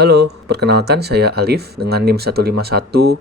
Halo, perkenalkan saya Alif dengan NIM 1512190.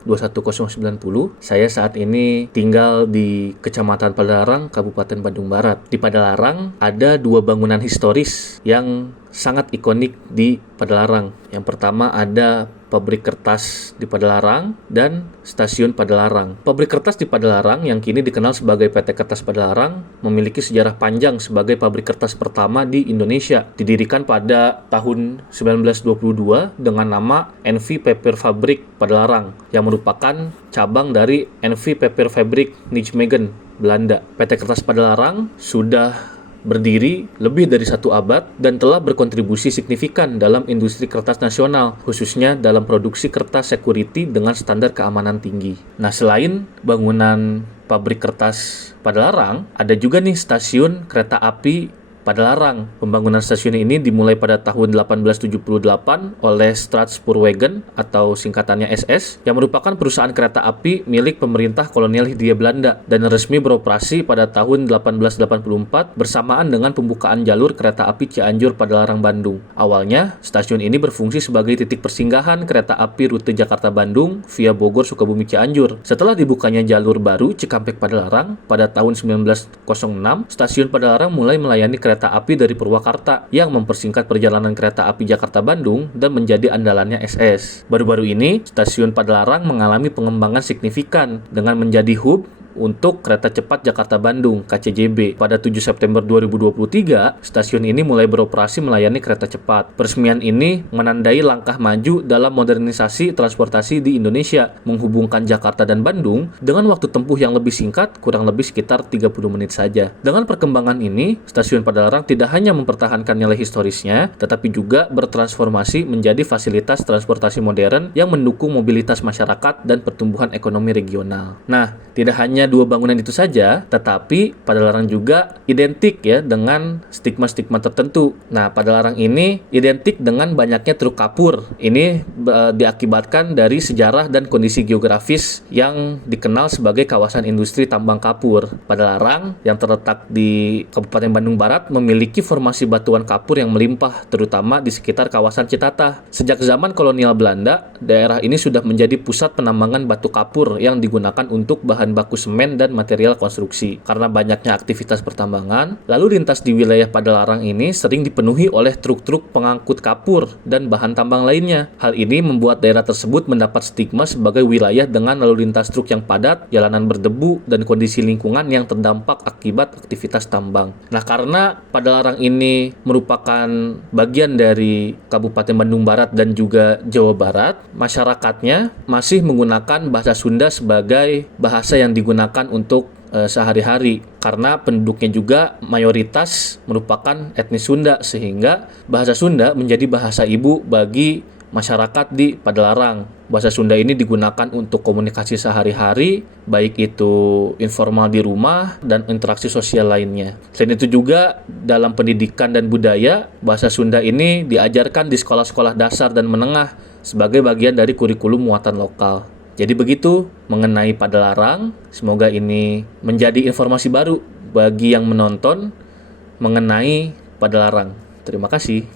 Saya saat ini tinggal di Kecamatan Padalarang, Kabupaten Bandung Barat. Di Padalarang ada dua bangunan historis yang sangat ikonik di Padalarang. Yang pertama ada pabrik kertas di Padalarang dan stasiun Padalarang. Pabrik kertas di Padalarang yang kini dikenal sebagai PT Kertas Padalarang memiliki sejarah panjang sebagai pabrik kertas pertama di Indonesia. Didirikan pada tahun 1922 dengan nama NV Paper Fabrik Padalarang yang merupakan cabang dari NV Paper Fabrik Nijmegen, Belanda. PT Kertas Padalarang sudah berdiri lebih dari 1 abad dan telah berkontribusi signifikan dalam industri kertas nasional, khususnya dalam produksi kertas security dengan standar keamanan tinggi. Nah, selain bangunan pabrik kertas Padalarang, ada juga nih stasiun kereta api Padalarang. Pembangunan stasiun ini dimulai pada tahun 1878 oleh Staatspoorwegen atau singkatannya SS yang merupakan perusahaan kereta api milik pemerintah kolonial Hindia Belanda dan resmi beroperasi pada tahun 1884 bersamaan dengan pembukaan jalur kereta api Cianjur Padalarang Bandung. Awalnya, stasiun ini berfungsi sebagai titik persinggahan kereta api rute Jakarta-Bandung via Bogor, Sukabumi, Cianjur. Setelah dibukanya jalur baru Cikampek Padalarang pada tahun 1906, stasiun Padalarang mulai melayani kereta api dari Purwakarta yang mempersingkat perjalanan kereta api Jakarta-Bandung dan menjadi andalannya SS. Baru-baru ini, stasiun Padalarang mengalami pengembangan signifikan dengan menjadi hub untuk kereta cepat Jakarta-Bandung (KCJB). Pada 7 September 2023, stasiun ini mulai beroperasi melayani kereta cepat. Peresmian ini menandai langkah maju dalam modernisasi transportasi di Indonesia, menghubungkan Jakarta dan Bandung dengan waktu tempuh yang lebih singkat, kurang lebih sekitar 30 menit saja. Dengan perkembangan ini, stasiun Padalarang tidak hanya mempertahankan nilai historisnya, tetapi juga bertransformasi menjadi fasilitas transportasi modern yang mendukung mobilitas masyarakat dan pertumbuhan ekonomi regional. Nah, tidak hanya dua bangunan itu saja, tetapi Padalarang juga identik ya dengan stigma-stigma tertentu. Nah, Padalarang ini identik dengan banyaknya truk kapur. Ini diakibatkan dari sejarah dan kondisi geografis yang dikenal sebagai kawasan industri tambang kapur. Padalarang yang terletak di Kabupaten Bandung Barat memiliki formasi batuan kapur yang melimpah, terutama di sekitar kawasan Citatah. Sejak zaman kolonial Belanda, daerah ini sudah menjadi pusat penambangan batu kapur yang digunakan untuk bahan baku semen dan material konstruksi. Karena banyaknya aktivitas pertambangan, lalu lintas di wilayah Padalarang ini sering dipenuhi oleh truk-truk pengangkut kapur dan bahan tambang lainnya. Hal ini membuat daerah tersebut mendapat stigma sebagai wilayah dengan lalu lintas truk yang padat, jalanan berdebu, dan kondisi lingkungan yang terdampak akibat aktivitas tambang. Nah, karena Padalarang ini merupakan bagian dari Kabupaten Bandung Barat dan juga Jawa Barat, masyarakatnya masih menggunakan bahasa Sunda sebagai bahasa yang digunakan untuk sehari-hari karena penduduknya juga mayoritas merupakan etnis Sunda, sehingga bahasa Sunda menjadi bahasa ibu bagi masyarakat di Padalarang. Bahasa Sunda ini digunakan untuk komunikasi sehari-hari, baik itu informal di rumah dan interaksi sosial lainnya. Selain itu juga dalam pendidikan dan budaya, bahasa Sunda ini diajarkan di sekolah-sekolah dasar dan menengah sebagai bagian dari kurikulum muatan lokal. Jadi begitu mengenai Padalarang, semoga ini menjadi informasi baru bagi yang menonton mengenai Padalarang. Terima kasih.